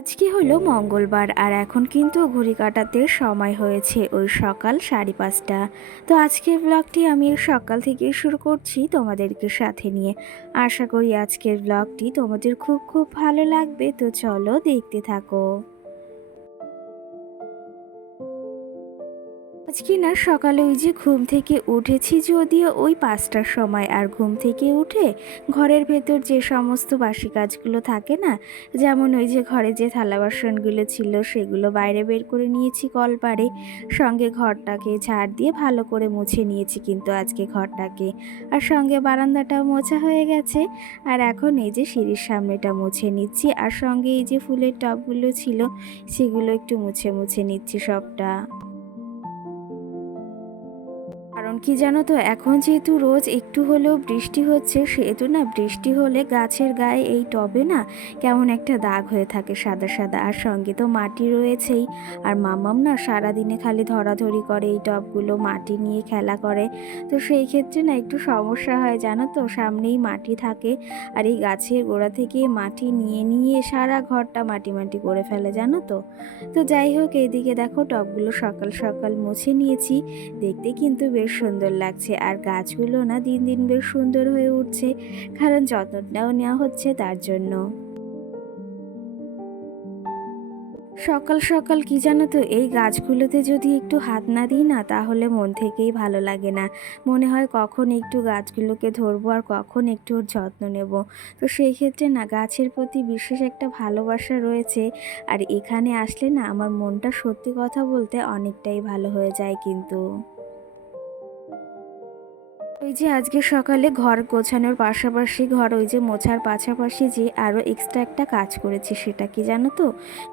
আজকে হলো মঙ্গলবার আর এখন কিন্তু ঘুরি কাটাতে সময় হয়েছে ওই সকাল সাড়ে পাঁচটা। তো আজকের ব্লগটি আমি সকাল থেকে শুরু করছি তোমাদেরকে সাথে নিয়ে। আশা করি আজকের ব্লগটি তোমাদের খুব খুব ভালো লাগবে, তো চলো দেখতে থাকো। আজকে না সকালে ওই যে ঘুম থেকে উঠেছি যদিও ওই পাঁচটার সময়, আর ঘুম থেকে উঠে ঘরের ভেতর যে সমস্ত বাসি কাজগুলো থাকে না, যেমন ওই যে ঘরে যে থালা বাসনগুলো ছিল সেগুলো বাইরে বের করে নিয়েছি কলপারে, সঙ্গে ঘরটাকে ঝাড় দিয়ে ভালো করে মুছে নিয়েছি কিন্তু আজকে ঘরটাকে। আর সঙ্গে বারান্দাটাও মোছা হয়ে গেছে, আর এখন এই যে সিঁড়ির সামনেটা মুছে নিচ্ছি, আর সঙ্গে এই যে ফুলের টবগুলো ছিল সেগুলো একটু মুছে মুছে নিচ্ছি সবটা। কি জানো তো, এখন যেহেতু রোজ একটু হলেও বৃষ্টি হচ্ছে, সেহেতু না বৃষ্টি হলে গাছের গায়ে এই টবে না কেমন একটা দাগ হয়ে থাকে সাদা সাদা। আর সঙ্গে তো মাটি রয়েছেই। আর মামাম না সারাদিনে খালি ধরাধরি করে এই টবগুলো, মাটি নিয়ে খেলা করে। তো সেই ক্ষেত্রে না একটু সমস্যা হয়, জানো তো, সামনেই মাটি থাকে। আর এই গাছের গোড়া থেকে মাটি নিয়ে নিয়ে সারা ঘরটা মাটি মাটি করে ফেলে, জানো তো। তো যাই হোক, এইদিকে দেখো টবগুলো সকাল সকাল মুছে নিয়েছি। দেখতে কিন্তু বেশ সুন্দর লাগছে আর গাছগুলো না দিন দিন বেশ সুন্দর হয়ে উঠছে, কারণ যত্নটাও নেওয়া হচ্ছে তার জন্য। সকাল সকাল কি জানো তো, এই গাছগুলোতে যদি একটু হাত না দিই না, তাহলে মন থেকেই ভালো লাগে না। মনে হয় কখন একটু গাছগুলোকে ধরবো আর কখন একটু ওর যত্ন নেব। তো সেই ক্ষেত্রে না, গাছের প্রতি বিশেষ একটা ভালোবাসা রয়েছে। আর এখানে আসলে না, আমার মনটা সত্যি কথা বলতে অনেকটাই ভালো হয়ে যায় কিন্তু। ওই যে আজকে সকালে ঘর গোছানোর পাশাপাশি ঘর ওই যে মোছার পাশাপাশি যে আরও এক্সট্রা একটা কাজ করেছি সেটা কি জানো তো?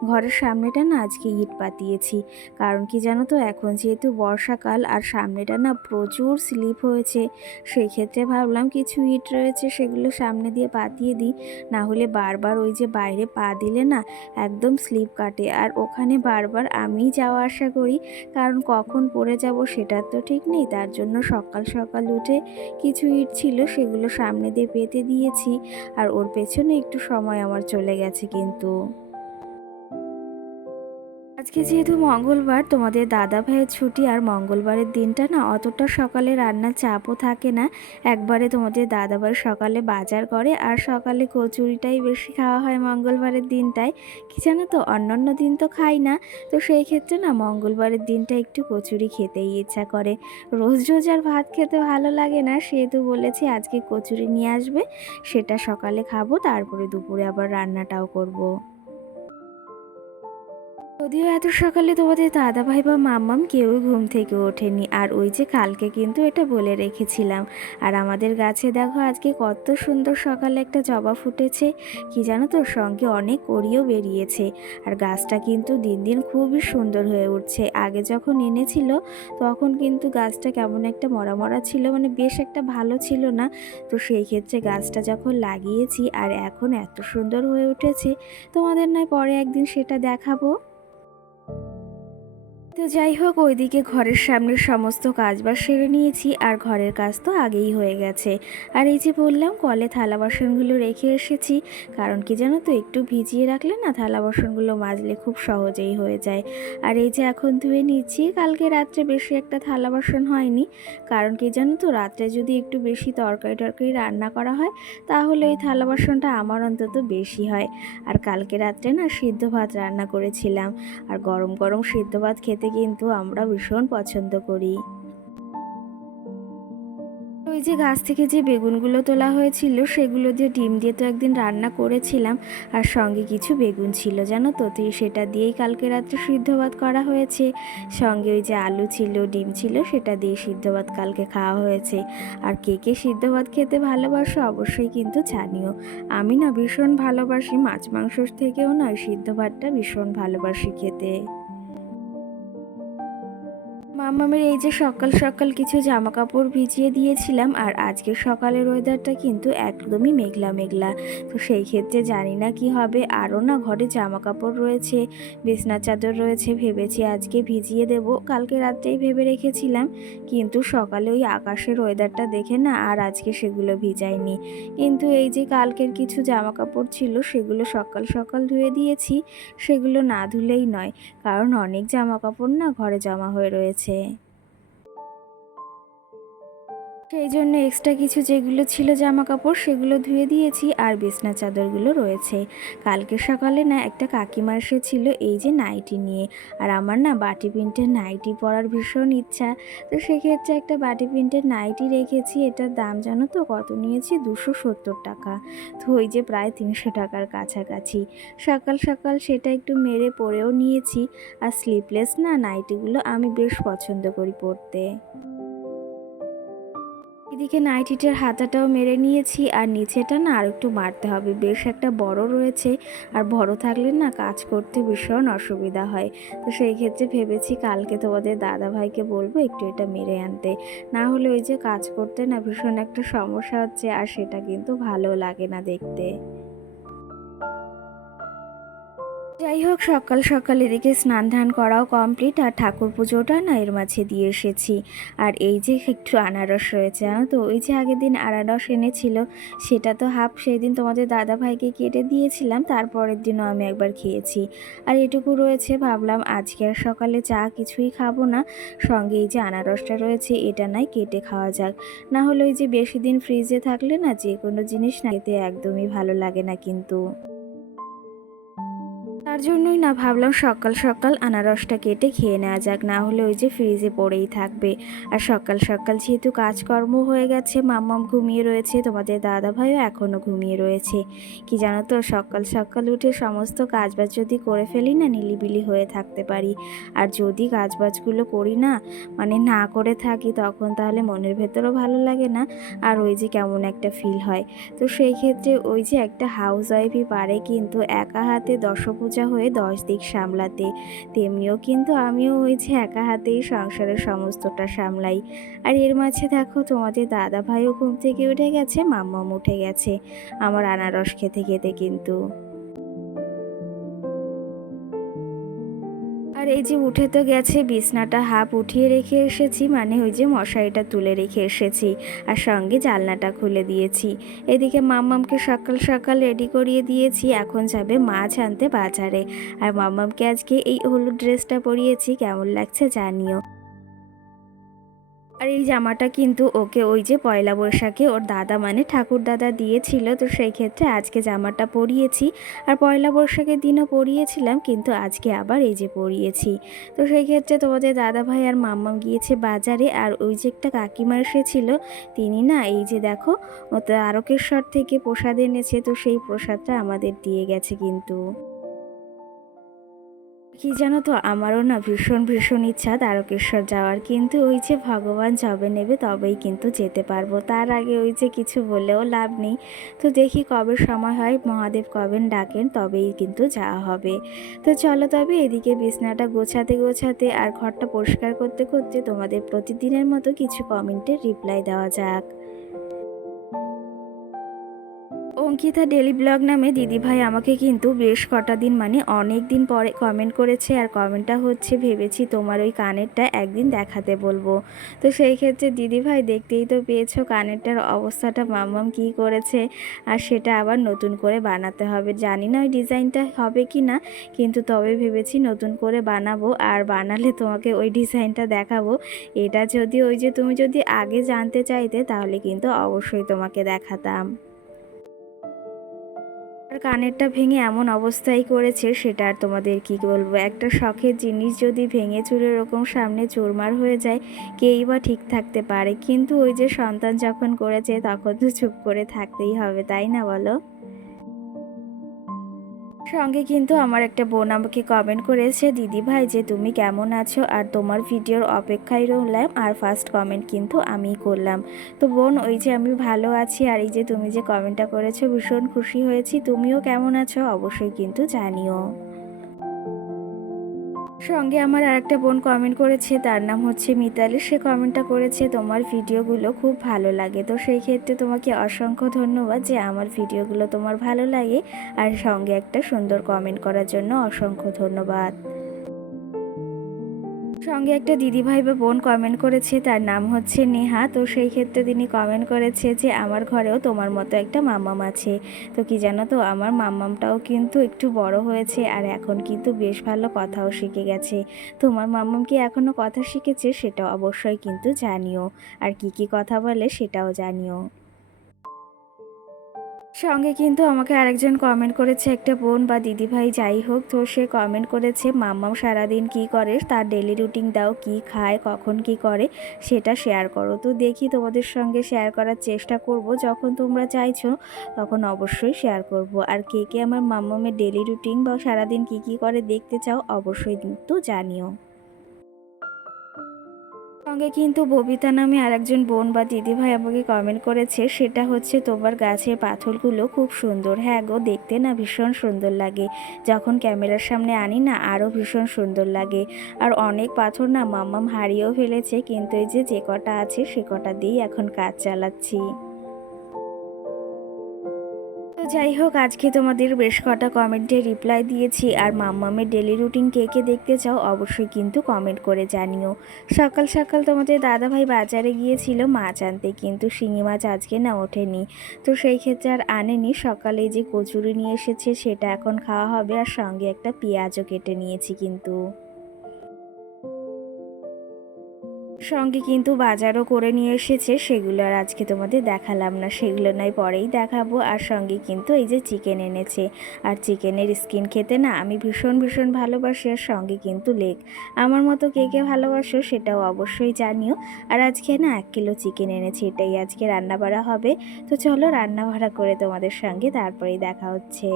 ঘরের সামনেটা না আজকে ইট পাতিয়েছি। কারণ কি জানো তো? এখন যেহেতু বর্ষাকাল আর সামনেটা না প্রচুর স্লিপ হয়েছে, সেই ক্ষেত্রে ভাবলাম কিছু ইট রয়েছে সেগুলো সামনে দিয়ে পাতিয়ে দিই। না হলে বারবার ওই যে বাইরে পা দিলে না একদম স্লিপ কাটে। আর ওখানে বারবার আমি যাওয়া আসা করি। কারণ কখন পড়ে যাব সেটার তো ঠিক নেই। তার জন্য সকাল সকাল উঠে কিছু ইট ছিল সেগুলো সামনে দিয়ে পেতে দিয়েছি, আর ওর পেছনে একটু সময় আমার চলে গেছে কিন্তু। আজকে যেহেতু মঙ্গলবার, তোমাদের দাদা ভাইয়ের ছুটি আর মঙ্গলবারের দিনটা না অতটা সকালে রান্নার চাপও থাকে না। একবারে তোমাদের দাদা ভাই সকালে বাজার করে আর সকালে কচুরিটাই বেশি খাওয়া হয় মঙ্গলবারের দিনটায়। কি জানো তো, অন্যান্য দিন তো খাই না। তো সেই ক্ষেত্রে না মঙ্গলবারের দিনটা একটু কচুরি খেতেই ইচ্ছা করে। রোজ রোজ আর ভাত খেতে ভালো লাগে না, সেহেতু বলেছি আজকে কচুরি নিয়ে আসবে, সেটা সকালে খাব, তারপরে দুপুরে আবার রান্নাটাও করব। যদিও এত সকালে তোমাদের দাদা ভাই বা মাম্মাম কেউই ঘুম থেকে ওঠেনি। আর ওই যে কালকে কিন্তু এটা বলে রেখেছিলাম। আর আমাদের গাছে দেখো আজকে কত সুন্দর সকালে একটা জবা ফুটেছে। কি জানো তো, সঙ্গে অনেক কড়িও বেরিয়েছে। আর গাছটা কিন্তু দিন দিন খুবই সুন্দর হয়ে উঠছে। আগে যখন এনেছিল, তখন কিন্তু গাছটা কেমন একটা মরা মরা ছিল মানে বেশ একটা ভালো ছিল না। তো সেই ক্ষেত্রে গাছটা যখন লাগিয়েছি, আর এখন এত সুন্দর হয়ে উঠেছে, তোমাদের নয় পরে একদিন সেটা দেখাবো। thank you তো যাই হোক, ওইদিকে ঘরের সামনের সমস্ত কাজ কাজবাজ সেরে নিয়েছি আর ঘরের কাজ তো আগেই হয়ে গেছে। আর এই যে বললাম, কলে থালা বাসনগুলো রেখে এসেছি। কারণ কি জানো তো, একটু ভিজিয়ে রাখলে না থালা বাসনগুলো মাজলে খুব সহজেই হয়ে যায়। আর এই যে এখন ধুয়ে নিচ্ছি, কালকে রাত্রে বেশি একটা থালা বাসন হয়নি। কারণ কি জানো তো, রাত্রে যদি একটু বেশি তরকারি টরকারি রান্না করা হয়, তাহলে ওই থালা বাসনটা আমার অন্তত বেশি হয়। আর কালকে রাত্রে না সিদ্ধ ভাত রান্না করেছিলাম। আর গরম গরম সিদ্ধ ভাত খেতে কিন্তু আমরা ভীষণ পছন্দ করি। ওই যে গাছ থেকে যে বেগুনগুলো তোলা হয়েছিল, সেগুলো দিয়ে ডিম দিয়ে তো একদিন রান্না করেছিলাম, আর সঙ্গে কিছু বেগুন ছিল, জানো তো? তো সেটা দিয়েই কালকে রাত্রে সিদ্ধ ভাত করা হয়েছে। সঙ্গে ওই যে আলু ছিল, ডিম ছিল, সেটা দিয়ে সিদ্ধ ভাত কালকে খাওয়া হয়েছে। আর কে কে সিদ্ধ ভাত খেতে ভালোবাসো অবশ্যই কিন্তু জানিও। আমি না ভীষণ ভালোবাসি, মাছ মাংসর থেকেও নয়, সিদ্ধ ভাতটা ভীষণ ভালোবাসি খেতে। মামামের এই যে সকাল সকাল কিছু জামা কাপড় ভিজিয়ে দিয়েছিলাম, আর আজকে সকালের ওয়েদারটা কিন্তু একদমই মেঘলা মেঘলা। তো সেই ক্ষেত্রে জানি না কি হবে, আরও না ঘরে জামা কাপড় রয়েছে, বিছনা চাদর রয়েছে, ভেবেছি আজকে ভিজিয়ে দেব। কালকে রাত্রেই ভেবে রেখেছিলাম, কিন্তু সকালে ওই আকাশের ওয়েদারটা দেখে না আর আজকে সেগুলো ভিজাইনি। কিন্তু এই যে কালকের কিছু জামা কাপড় ছিল, সেগুলো সকাল সকাল ধুয়ে দিয়েছি, সেগুলো না ধুলেই নয়, কারণ অনেক জামা কাপড় না ঘরে জমা হয়ে রয়েছে। সেই জন্য এক্সট্রা কিছু যেগুলো ছিল জামা কাপড় সেগুলো ধুয়ে দিয়েছি আর বিছনা চাদরগুলো রয়েছে। কালকে সকালে না একটা কাকিমা এসেছিল এই যে নাইটি নিয়ে। আর আমার না বাটি প্রিন্টের নাইটি পরার ভীষণ ইচ্ছা। তো সেক্ষেত্রে একটা বাটি প্রিন্টের নাইটি রেখেছি, এটার দাম জানো তো কত? নিয়েছি দুশো সত্তর টাকা। তো ওই যে প্রায় তিনশো টাকার কাছাকাছি। সকাল সকাল সেটা একটু মেরে পরেও নিয়েছি। আর স্লিপলেস না নাইটিগুলো আমি বেশ পছন্দ করি পরতে। এদিকে নাইটিটার হাতাটাও মেরে নিয়েছি, আর নিচেটা না আর একটু মারতে হবে। বেশ একটা বড় রয়েছে, আর বড় থাকলে না কাজ করতে ভীষণ অসুবিধা হয়। তো সেই ক্ষেত্রে ভেবেছি কালকে তোমাদের দাদা ভাইকে বলব একটু এটা মেরে আনতে। না হলে ওই যে কাজ করতে না ভীষণ একটা সমস্যা হচ্ছে, আর সেটা কিন্তু ভালো লাগে না দেখতে। যাই হোক, সকাল সকাল এদিকে স্নান ধান করাও কমপ্লিট আর ঠাকুর পুজোটা না এর মাঝে দিয়ে এসেছি। আর এই যে একটু আনারস রয়েছে, জানো তো? ওই যে আগের দিন আনারস এনেছিল, সেটা তো হাফ সেই দিন তোমাদের দাদা ভাইকে কেটে দিয়েছিলাম, তারপরের দিনও আমি একবার খেয়েছি। আর এটুকু রয়েছে, ভাবলাম আজকে আর সকালে চা কিছুই খাব না, সঙ্গে এই যে আনারসটা রয়েছে, এটা নাই, কেটে খাওয়া যাক। না হলে ওই যে বেশি দিন ফ্রিজে থাকলে না যে কোনো জিনিস না খেতে একদমই ভালো লাগে না কিন্তু। তার জন্যই না ভাবলাম সকাল সকাল আনারসটা কেটে খেয়ে নেওয়া যাক, না হলে ওই যে ফ্রিজে পড়েই থাকবে। আর সকাল সকাল যেহেতু কাজকর্ম হয়ে গেছে, মাম্মাম ঘুমিয়ে রয়েছে, তোমাদের দাদা ভাইও এখনও ঘুমিয়ে রয়েছে। কি জানো তো, সকাল সকাল উঠে সমস্ত কাজবাজ যদি করে ফেলি না, নিলিবিলি হয়ে থাকতে পারি। আর যদি কাজবাজগুলো করি না মানে না করে থাকি, তখন তাহলে মনের ভেতরও ভালো লাগে না, আর ওই যে কেমন একটা ফিল হয়। তো সেই ক্ষেত্রে ওই যে একটা হাউস ওয়াইফই পারে, কিন্তু একা হাতে দশপূজা হয়ে দশ দিক সামলাতে, তেমনিও কিন্তু আমিও ওই যে একা হাতেই সংসারের সমস্তটা সামলাই। আর এর মাঝে দেখো তোমাদের দাদা ভাইও ঘুম থেকে উঠে গেছে মাম্মাম উঠে গেছে, আমার আনারস খেতে খেতে কিন্তু। আর এই যে উঠে তো গেছে, বিছনাটা হাফ উঠিয়ে রেখে এসেছি মানে ওই যে মশারিটা তুলে রেখে এসেছি আর সঙ্গে জালনাটা খুলে দিয়েছি। এদিকে মাম্মামকে সকাল সকাল রেডি করিয়ে দিয়েছি, এখন যাবে মাছ আনতে বাজারে। আর মাম্মামকে আজকে এই হলুদ ড্রেসটা পরিয়েছি, কেমন লাগছে জানিও। আর এই জামাটা কিন্তু ওকে ওই যে পয়লা বৈশাখে ওর দাদা মানে ঠাকুর দাদা দিয়েছিল, তো সেই ক্ষেত্রে আজকে জামাটা পরিয়েছি। আর পয়লা বৈশাখের দিনও পরিয়েছিলাম, কিন্তু আজকে আবার এই যে পরিয়েছি। তো সেই ক্ষেত্রে তোমাদের দাদা ভাই আর মাম্মা গিয়েছে বাজারে, আর ওই যে একটা কাকিমা এসেছিল, তিনি না এই যে দেখো, ও তো আরকেশ্বর থেকে প্রসাদ এনেছে, তো সেই প্রসাদটা আমাদের দিয়ে গেছে কিন্তু। কি জানো তো, আমারও না ভীষণ ভীষণ ইচ্ছা তারকেশ্বর যাওয়ার। কিন্তু ওই যে ভগবান যবে নেবে তবেই কিন্তু যেতে পারব। তার আগে ওই যে কিছু বলেও লাভ নেই। তো দেখি কবে সময় হয়, মহাদেব কবেন ডাকেন তবেই কিন্তু যাওয়া হবে। তো চলো তবে এদিকে বিছনাটা গোছাতে গোছাতে আর ঘরটা পরিষ্কার করতে করতে তোমাদের প্রতিদিনের মতো কিছু কমেন্টের রিপ্লাই দেওয়া যাক। অঙ্কিতা ডেলি ব্লগ নামে দিদিভাই আমাকে কিন্তু বেশ কটা দিন মানে অনেক দিন পরে কমেন্ট করেছে আর কমেন্টটা হচ্ছে, ভেবেছি তোমার ওই কানেরটা একদিন দেখাতে বলব। তো সেই ক্ষেত্রে দিদিভাই দেখতেই তো পেয়েছ কানেরটার অবস্থাটা মামাম কি করেছে আর সেটা আবার নতুন করে বানাতে হবে। জানি না ওই ডিজাইনটা হবে কি না, কিন্তু তবে ভেবেছি নতুন করে বানাবো আর বানালে তোমাকে ওই ডিজাইনটা দেখাবো। এটা যদি ওই যে তুমি যদি আগে জানতে চাইতে, তাহলে কিন্তু অবশ্যই তোমাকে দেখাতাম। আর কানেরটা ভেঙে এমন অবস্থায় করেছে সেটা আর তোমাদের কি বলব? একটা শখের জিনিস যদি ভেঙে চুরে ওরকম সামনে চুরমার হয়ে যায়, কেই বা ঠিক থাকতে পারে? কিন্তু ওই যে সন্তান যখন করেছে, তখন তো চুপ করে থাকতেই হবে, তাই না বলো? সঙ্গে কিন্তু আমার একটা বোন আমাকে কমেন্ট করেছে, দিদি ভাই, যে তুমি কেমন আছো? আর তোমার ভিডিওর অপেক্ষায় রইলাম, আর ফার্স্ট কমেন্ট কিন্তু আমি করলাম। তো বোন, ওই যে আমি ভালো আছি, আর এই যে তুমি যে কমেন্টটা করেছ, ভীষণ খুশি হয়েছি। তুমিও কেমন আছো? অবশ্যই কিন্তু জানিও। সঙ্গে আমার আরেকটা বোন কমেন্ট করেছে, তার নাম হচ্ছে মিতালি। সে কমেন্টটা করেছে, তোমার ভিডিওগুলো খুব ভালো লাগে। তো সেই ক্ষেত্রে তোমাকে অসংখ্য ধন্যবাদ যে আমার ভিডিওগুলো তোমার ভালো লাগে। আর সঙ্গে একটা সুন্দর কমেন্ট করার জন্য অসংখ্য ধন্যবাদ। সঙ্গে একটা দিদিভাই বা বোন কমেন্ট করেছে, তার নাম হচ্ছে নেহা। তো সেই ক্ষেত্রে তিনি কমেন্ট করেছে যে, আমার ঘরেও তোমার মতো একটা মাম্মাম আছে। তো কি জানো তো, আমার মাম্মামটাও কিন্তু একটু বড় হয়েছে আর এখন কিন্তু বেশ ভালো কথাও শিখে গেছে। তোমার মাম্মাম কি এখনও কথা শিখেছে, সেটাও অবশ্যই কিন্তু জানিও। আর কি কি কথা বলে, সেটাও জানিও। সঙ্গে কিন্তু আমাকে আরেকজন কমেন্ট করেছে, একটা বোন বা দিদিভাই যাই হোক, তো সে কমেন্ট করেছে, মাম্মাম সারাদিন কি করে? তার ডেলি রুটিন দাও, কি খায়, কখন কি করে? সেটা শেয়ার করো। তো দেখি তোমাদের সঙ্গে শেয়ার করার চেষ্টা করব। যখন তোমরা চাইছো, তখন অবশ্যই শেয়ার করব। আর কে কে আমার মাম্মামের ডেলি রুটিন বা সারাদিন কি কি করে দেখতে চাও, অবশ্যই কিন্তু জানিও। সঙ্গে কিন্তু ববিতা নামে আরেকজন বোন বা দিদিভাই আমাকে কমেন্ট করেছে, সেটা হচ্ছে তোমার গাছের পাথরগুলো খুব সুন্দর। হ্যাঁ গো, দেখতে না ভীষণ সুন্দর লাগে। যখন ক্যামেরার সামনে আনি না আরও ভীষণ সুন্দর লাগে। আর অনেক পাথর না মাম্মাম হারিয়েও ফেলেছে, কিন্তু এই যে যে কটা আছে, সে কটা দিয়েই এখন কাজ চালাচ্ছি। যাই হোক, আজকে তোমাদের বেশ কটা কমেন্টে রিপ্লাই দিয়েছি। আর মাম্মামের ডেলি রুটিন কে কে দেখতে চাও, অবশ্যই কিন্তু কমেন্ট করে জানিও। সকাল সকাল তোমাদের দাদাভাই বাজারে গিয়েছিল, মাছ আনতে, কিন্তু শিঙি মাছ আজকে না ওঠেনি। তো সেই ক্ষেত্রে আর আনেনি। সকালে যে কচুরি নিয়ে এসেছে, সেটা এখন খাওয়া হবে। আর সঙ্গে একটা পেঁয়াজও কেটে নিয়েছি কিন্তু। সঙ্গে কিন্তু বাজারও করে নিয়ে এসেছে, সেগুলো আর আজকে তোমাদের দেখালাম না, সেগুলো নয়, পরেই দেখাবো। আর সঙ্গে কিন্তু এই যে চিকেন এনেছে। আর চিকেনের স্কিন খেতে না আমি ভীষণ ভীষণ ভালোবাসি, আর সঙ্গে কিন্তু লেগ। আমার মতো কে কে ভালোবাসো সেটাও অবশ্যই জানিও। আর আজকে না এক কিলো চিকেন এনেছে, এটাই আজকে রান্না বাড়া হবে। তো চলো রান্না ভাড়া করে তোমাদের সঙ্গে তারপরেই দেখা হচ্ছে।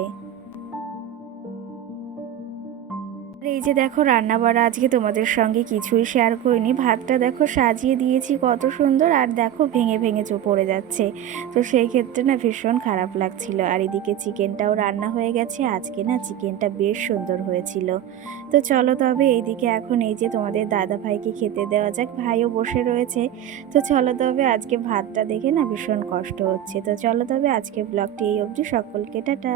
এই যে দেখো রান্না বাড়া আজকে তোমাদের সঙ্গে কিছুই শেয়ার করিনি। ভাতটা দেখো সাজিয়ে দিয়েছি কত সুন্দর আর দেখো ভেঙে ভেঙে চো পড়ে যাচ্ছে। তো সেই ক্ষেত্রে না ভীষণ খারাপ লাগছিল। আর এদিকে চিকেনটাও রান্না হয়ে গেছে। আজকে না চিকেনটা বেশ সুন্দর হয়েছিল। তো চলো তবে এইদিকে এখন এই যে তোমাদের দাদা ভাইকে খেতে দেওয়া যাক, ভাইও বসে রয়েছে। তো চলো তবে আজকে ভাতটা দেখে না ভীষণ কষ্ট হচ্ছে। তো চলো তবে আজকে ব্লগটি এই অবধি। সকলকে টাটা।